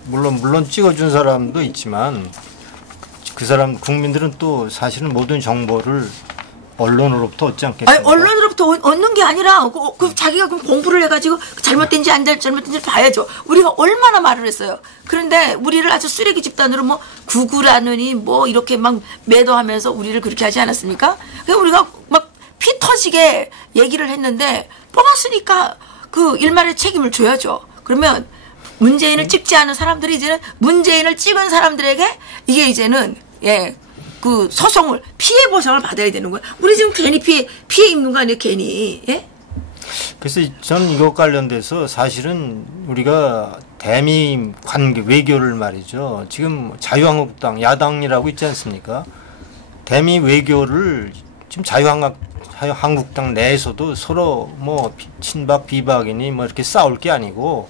물론 찍어준 사람도 있지만 그 사람 국민들은 또 사실은 모든 정보를 언론으로부터 얻지 않겠어요? 아니, 언론으로부터 얻는 게 아니라 자기가 공부를 해가지고 잘못된지 안 잘못된지 봐야죠. 우리가 얼마나 말을 했어요. 그런데 우리를 아주 쓰레기 집단으로 뭐 구구라느니 뭐 이렇게 막 매도하면서 우리를 그렇게 하지 않았습니까? 그래서 우리가 막 피 터지게 얘기를 했는데 뽑았으니까 일말의 책임을 줘야죠. 그러면 문재인을 찍지 않은 사람들이 이제는 문재인을 찍은 사람들에게 이게 이제는 소송을, 피해 보상을 받아야 되는 거야. 우리 지금 괜히 피해 입는 거 아니에요, 괜히. 예? 그래서 저는 이것 관련돼서 사실은 우리가 대미 관계, 외교를 말이죠. 지금 자유한국당, 야당이라고 있지 않습니까? 대미 외교를 지금 자유한국당 내에서도 서로 뭐 친박, 비박이니 뭐 이렇게 싸울 게 아니고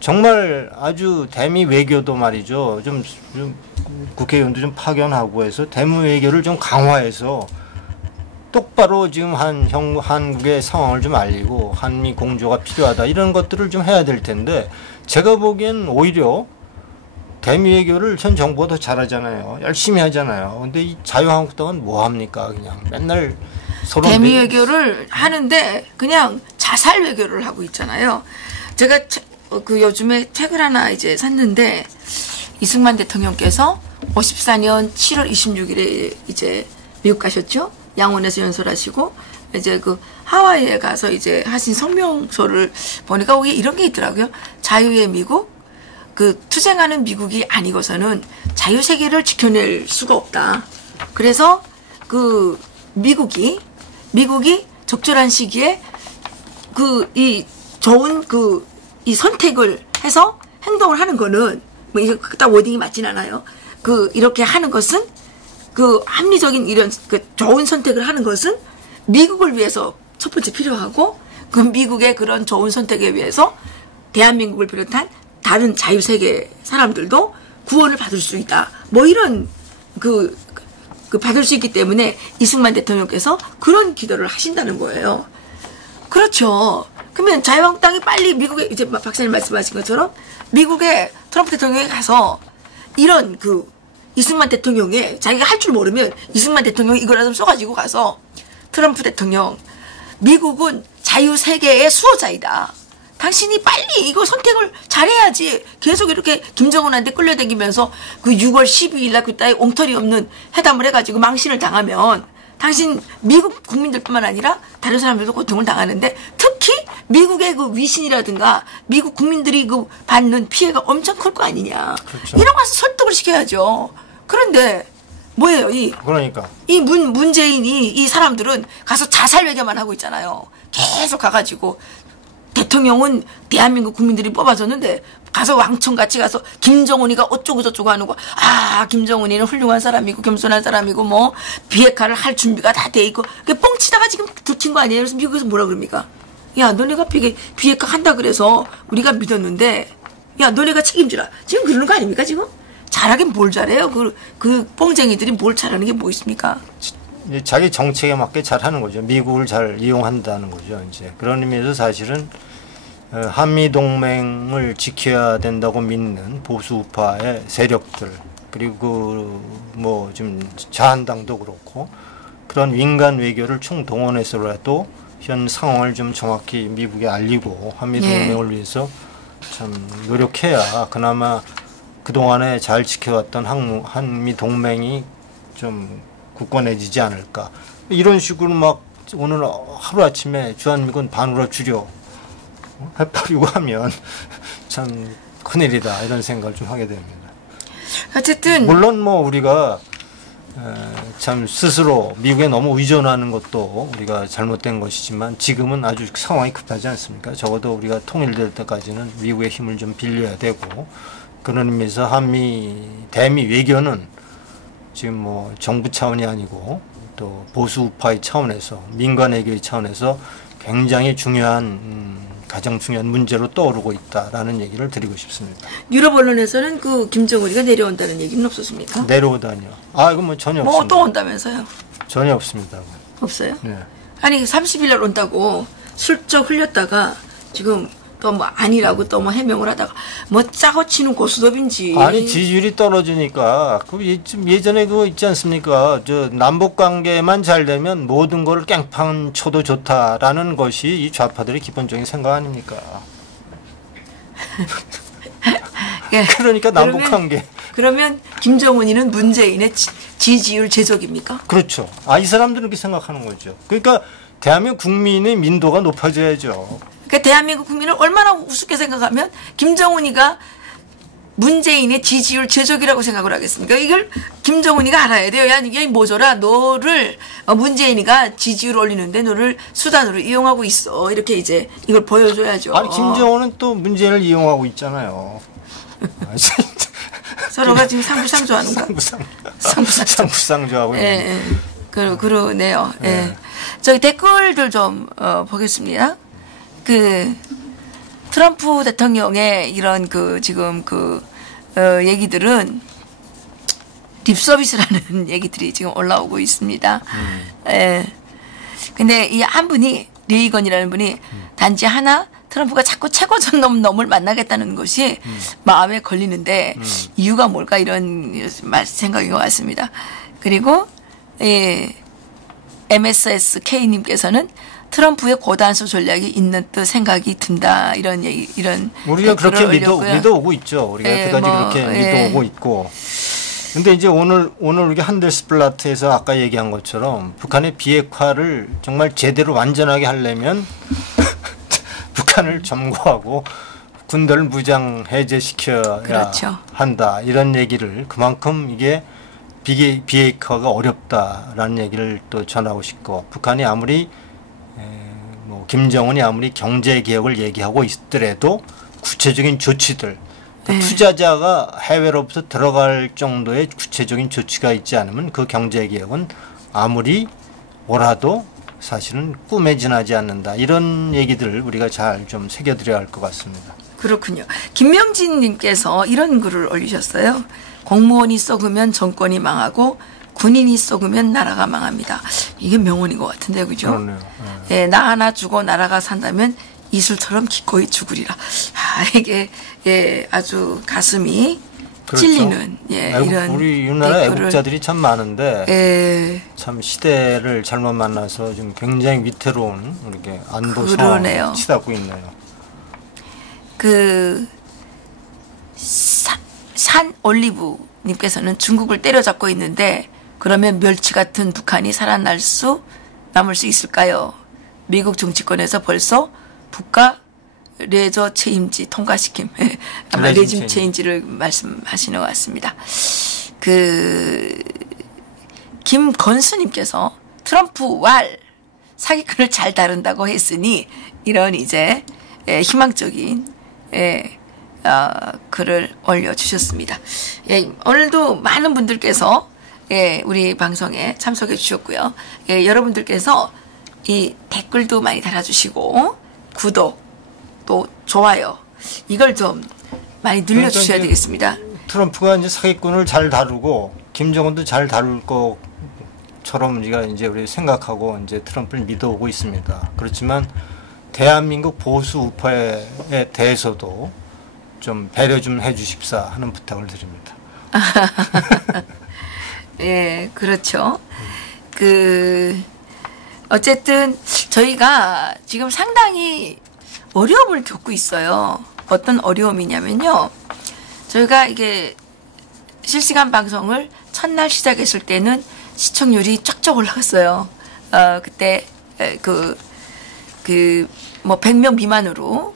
정말 아주 대미 외교도 말이죠. 좀 국회의원도 좀 파견하고 해서 대미 외교를 좀 강화해서 똑바로 지금 한국의 상황을 좀 알리고 한미 공조가 필요하다 이런 것들을 좀 해야 될 텐데, 제가 보기엔 오히려 대미 외교를 현 정부가 더 잘하잖아요. 열심히 하잖아요. 근데 이 자유한국당은 뭐 합니까? 그냥 맨날 서로 대미 외교를 하는데 그냥 자살 외교를 하고 있잖아요. 제가 요즘에 책을 하나 이제 샀는데, 이승만 대통령께서 54년 7월 26일에 이제 미국 가셨죠? 양원에서 연설하시고, 이제 하와이에 가서 이제 하신 성명서를 보니까 거기 이런 게 있더라고요. 자유의 미국, 투쟁하는 미국이 아니고서는 자유세계를 지켜낼 수가 없다. 그래서 미국이 적절한 시기에 좋은 이 선택을 해서 행동을 하는 거는, 뭐 이거 딱 워딩이 맞진 않아요. 이렇게 하는 것은, 합리적인 이런 좋은 선택을 하는 것은 미국을 위해서 첫 번째 필요하고, 미국의 그런 좋은 선택에 위해서 대한민국을 비롯한 다른 자유세계 사람들도 구원을 받을 수 있다. 뭐 이런 그 받을 수 있기 때문에 이승만 대통령께서 그런 기도를 하신다는 거예요. 그렇죠. 그러면 자유한국당이 빨리 미국에 이제 박사님 말씀하신 것처럼 미국에 트럼프 대통령이 가서 이런 이승만 대통령의 자기가 할 줄 모르면 이승만 대통령이 이거라도 써가지고 가서 트럼프 대통령 미국은 자유세계의 수호자이다. 당신이 빨리 이거 선택을 잘해야지. 계속 이렇게 김정은한테 끌려다니면서 그 6월 12일 날 그따위 엉터리 없는 회담을 해가지고 망신을 당하면 당신 미국 국민들뿐만 아니라 다른 사람들도 고통을 당하는데 특히 미국의 그 위신이라든가 미국 국민들이 그 받는 피해가 엄청 클 거 아니냐. 그렇죠. 이런 것을 설득을 시켜야죠. 그런데 뭐예요? 그러니까 이 문재인이 이 사람들은 가서 자살 외교만 하고 있잖아요. 계속 가가지고 대통령은 대한민국 국민들이 뽑아줬는데 가서 왕청같이 가서 김정은이가 어쩌고 저쩌고 하는 거. 김정은이는 훌륭한 사람이고 겸손한 사람이고 뭐 비핵화를 할 준비가 다 돼 있고 뻥치다가 지금 들킨 거 아니에요? 그래서 미국에서 뭐라 그럽니까? 야 너네가 비핵화 한다 그래서 우리가 믿었는데 야 너네가 책임지라. 지금 그러는 거 아닙니까 지금? 잘하긴 뭘 잘해요? 그 뻥쟁이들이 뭘 잘하는 게 뭐 있습니까? 자기 정책에 맞게 잘하는 거죠. 미국을 잘 이용한다는 거죠. 이제 그런 의미에서 사실은 한미 동맹을 지켜야 된다고 믿는 보수 우파의 세력들 그리고 뭐 지금 자한당도 그렇고 그런 민간 외교를 총동원해서라도 현 상황을 좀 정확히 미국에 알리고 한미 동맹을 위해서 참 노력해야 그나마 그동안에 잘 지켜왔던 한미 동맹이 좀 굳건해지지 않을까. 이런 식으로 막 오늘 하루아침에 주한미군 반으로 줄여 해버리고 하면 참 큰일이다 이런 생각을 좀 하게 됩니다. 어쨌든 물론 뭐 우리가 참 스스로 미국에 너무 의존하는 것도 우리가 잘못된 것이지만 지금은 아주 상황이 급하지 않습니까? 적어도 우리가 통일될 때까지는 미국의 힘을 좀 빌려야 되고 그런 의미에서 대미 외교는 지금 뭐 정부 차원이 아니고 또 보수 우파의 차원에서 민간 외교의 차원에서 굉장히 가장 중요한 문제로 떠오르고 있다라는 얘기를 드리고 싶습니다. 유럽 언론에서는 그 김정은이가 내려온다는 얘기는 없었습니까? 내려오다니요. 이거 뭐 전혀 없습니다. 뭐 또 온다면서요? 전혀 없습니다. 없어요? 네. 아니 30일 날 온다고 슬쩍 흘렸다가 지금 또 뭐 아니라고 또 뭐 해명을 하다가 뭐 짜고 치는 고스톱인지. 아니 지지율이 떨어지니까 예전에 그거 있지 않습니까? 남북 관계만 잘 되면 모든 거를 깽판 쳐도 좋다라는 것이 이 좌파들의 기본적인 생각 아닙니까? 그러니까 남북 관계. 그러면 김정은이는 문재인의 지지율 제적입니까? 그렇죠. 이 사람들은 그렇게 생각하는 거죠. 그러니까 대한민국 국민의 민도가 높아져야죠. 그러니까 대한민국 국민을 얼마나 우습게 생각하면 김정은이가 문재인의 지지율 제적이라고 생각을 하겠습니까? 이걸 김정은이가 알아야 돼요. 야, 이게 뭐더라. 너를 문재인이가 지지율 올리는데 너를 수단으로 이용하고 있어. 이렇게 이제 이걸 보여줘야죠. 아니 김정은은 또 문재인을 이용하고 있잖아요. 서로가 지금 상부상조하는 거. 상부상조하고 있는. 그러네요. 저기 댓글들 좀 보겠습니다. 트럼프 대통령의 이런 지금 얘기들은 립서비스라는 얘기들이 지금 올라오고 있습니다. 근데 이 한 분이, 레이건이라는 분이 단지 하나, 트럼프가 자꾸 최고전 놈을 만나겠다는 것이 마음에 걸리는데 이유가 뭘까 이런 생각인 것 같습니다. 그리고, MSSK님께서는 트럼프의 고단수 전략이 있는 듯 생각이 든다. 이런 얘기, 우리가 그렇게 믿어오고 있죠. 우리가 여태까지 그렇게 믿어오고 있고. 근데 이제 오늘 우리 한델스플라트에서 아까 얘기한 것처럼 북한의 비핵화를 정말 제대로 완전하게 하려면 북한을 점거하고 군대를 무장 해제시켜야 그렇죠. 한다. 이런 얘기를 그만큼 이게 비핵화가 어렵다라는 얘기를 또 전하고 싶고 북한이 아무리 김정은이 아무리 경제 개혁을 얘기하고 있더라도 구체적인 조치들 투자자가 해외로부터 들어갈 정도의 구체적인 조치가 있지 않으면 그 경제 개혁은 아무리 뭐라도 사실은 꿈에 지나지 않는다. 이런 얘기들을 우리가 잘 좀 새겨드려야 할 것 같습니다. 그렇군요. 김명진님께서 이런 글을 올리셨어요. 공무원이 썩으면 정권이 망하고 군인이 썩으면 나라가 망합니다. 이게 명언인 것 같은데, 그죠? 그렇네요. 예, 나 하나 죽어 나라가 산다면 이슬처럼 기꺼이 죽으리라. 이게 예, 아주 가슴이 그렇죠. 찔리는 이런 우리 우리나라 댓글을, 애국자들이 참 많은데 예, 참 시대를 잘못 만나서 좀 굉장히 위태로운 이렇게 안보 그러네요. 상황을 치닫고 있네요. 그 산 올리브님께서는 중국을 때려잡고 있는데 그러면 멸치 같은 북한이 남을 수 있을까요? 미국 정치권에서 벌써 북과 레저 체인지 통과시킴. 아마 레짐 체인지를 말씀하시는 것 같습니다. 김건수님께서 트럼프 사기꾼을 잘 다룬다고 했으니 이런 이제 희망적인 글을 올려주셨습니다. 오늘도 많은 분들께서 우리 방송에 참석해 주셨고요. 여러분들께서 이 댓글도 많이 달아주시고 구독 또 좋아요 이걸 좀 많이 늘려주셔야 되겠습니다. 트럼프가 이제 사기꾼을 잘 다루고 김정은도 잘 다룰 것처럼 우리 생각하고 이제 트럼프를 믿어오고 있습니다. 그렇지만 대한민국 보수 우파에 대해서도 좀 배려 좀 해주십사 하는 부탁을 드립니다. 예, 그렇죠. 어쨌든 저희가 지금 상당히 어려움을 겪고 있어요. 어떤 어려움이냐면요. 저희가 이게 실시간 방송을 첫날 시작했을 때는 시청률이 쫙쫙 올라갔어요. 그때 100명 미만으로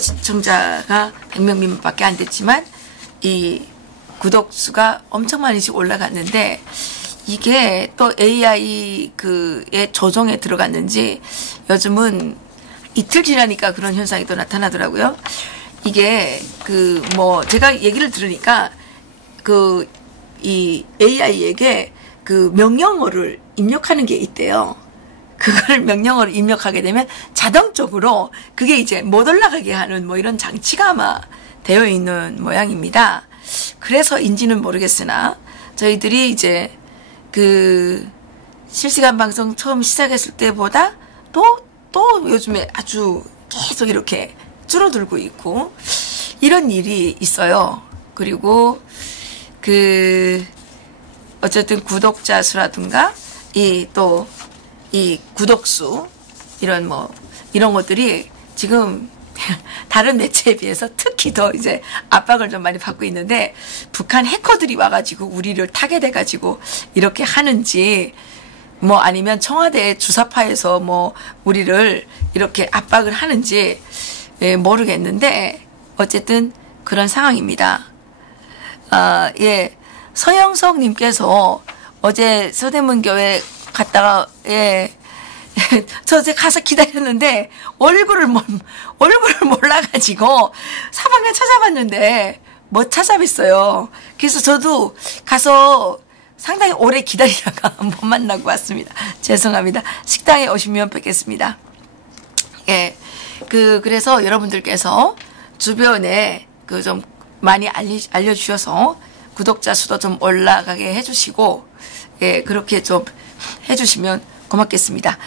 시청자가 100명 미만밖에 안 됐지만 이 구독 수가 엄청 많이씩 올라갔는데 이게 또 AI의 조정에 들어갔는지 요즘은 이틀 지나니까 그런 현상이 또 나타나더라고요. 이게 제가 얘기를 들으니까 이 AI에게 명령어를 입력하는 게 있대요. 그걸 명령어를 입력하게 되면 자동적으로 그게 이제 못 올라가게 하는 이런 장치가 아마 되어 있는 모양입니다. 그래서인지는 모르겠으나 저희들이 이제 실시간 방송 처음 시작했을 때보다 또 요즘에 아주 계속 이렇게 줄어들고 있고 이런 일이 있어요. 그리고 어쨌든 구독자 수라든가 이 구독수 이런 것들이 지금 다른 매체에 비해서 특히 더 이제 압박을 좀 많이 받고 있는데 북한 해커들이 와가지고 우리를 타겟해가지고 이렇게 하는지 아니면 청와대 주사파에서 우리를 이렇게 압박을 하는지 모르겠는데 어쨌든 그런 상황입니다. 서영석 님께서 어제 서대문교회 갔다가 저 어제 가서 기다렸는데 얼굴을 몰라가지고 사방에 찾아봤는데 못 찾아뵀어요. 그래서 저도 가서 상당히 오래 기다리다가 못 만나고 왔습니다. 죄송합니다. 식당에 오시면 뵙겠습니다. 그래서 여러분들께서 주변에 좀 많이 알려주셔서 구독자 수도 좀 올라가게 해주시고, 그렇게 좀 해주시면 고맙겠습니다.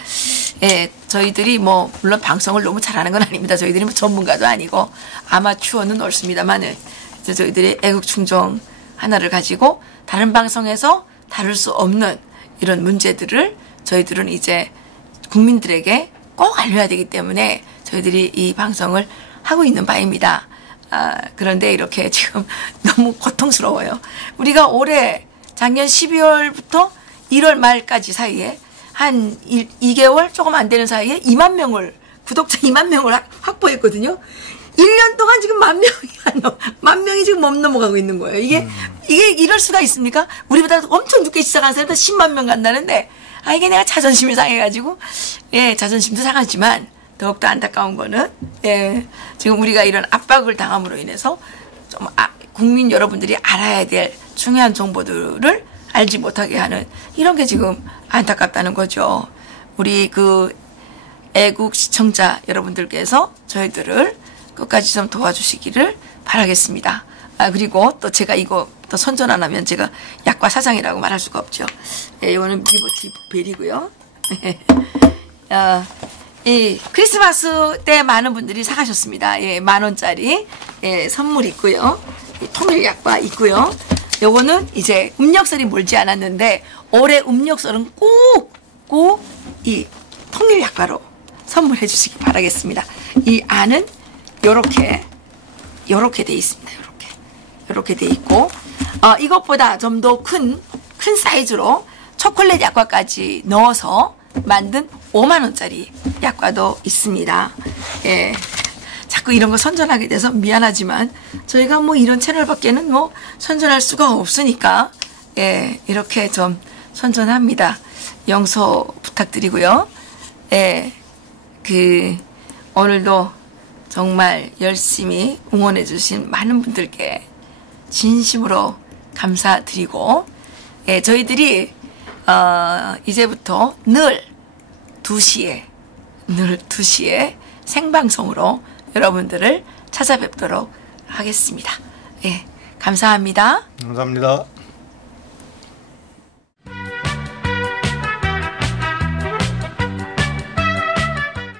저희들이 물론 방송을 너무 잘하는 건 아닙니다. 저희들이 전문가도 아니고 아마추어는 옳습니다만은 저희들이 애국충정 하나를 가지고 다른 방송에서 다룰 수 없는 이런 문제들을 저희들은 이제 국민들에게 꼭 알려야 되기 때문에 저희들이 이 방송을 하고 있는 바입니다. 그런데 이렇게 지금 너무 고통스러워요. 우리가 올해 작년 12월부터 1월 말까지 사이에 한 2개월 조금 안 되는 사이에 구독자 2만 명을 확보했거든요. 1년 동안 지금 만 명이 지금 못 넘어가고 있는 거예요. 이게 이럴 수가 있습니까? 우리보다 엄청 늦게 시작한 사람들 10만 명 간다는데, 이게 내가 자존심이 상해가지고, 자존심도 상하지만, 더욱더 안타까운 거는, 지금 우리가 이런 압박을 당함으로 인해서, 좀, 국민 여러분들이 알아야 될 중요한 정보들을 알지 못하게 하는, 이런 게 지금 안타깝다는 거죠. 우리 애국 시청자 여러분들께서 저희들을 끝까지 좀 도와주시기를 바라겠습니다. 아, 그리고 또 제가 이거 또 선전 안 하면 제가 약과 사장이라고 말할 수가 없죠. 예, 이거는 리버티 벨이고요. 이 크리스마스 때 많은 분들이 사가셨습니다. 예, 10,000원짜리 예, 선물 있고요. 통일 약과 있고요. 요거는 이제 음력설이 멀지 않았는데 올해 음력설은 꼭 이 통일 약과로 선물해 주시기 바라겠습니다. 이 안은 요렇게 돼 있습니다. 요렇게 돼 있고 이것보다 좀 더 큰 사이즈로 초콜릿 약과까지 넣어서 만든 50,000원짜리 약과도 있습니다. 예. 자꾸 이런 거 선전하게 돼서 미안하지만 저희가 뭐 이런 채널밖에는 뭐 선전할 수가 없으니까 예, 이렇게 좀 선전합니다. 용서 부탁드리고요. 예. 오늘도 정말 열심히 응원해 주신 많은 분들께 진심으로 감사드리고 예, 저희들이 이제부터 늘 2시에 생방송으로 여러분들을 찾아뵙도록 하겠습니다. 예, 감사합니다. 감사합니다.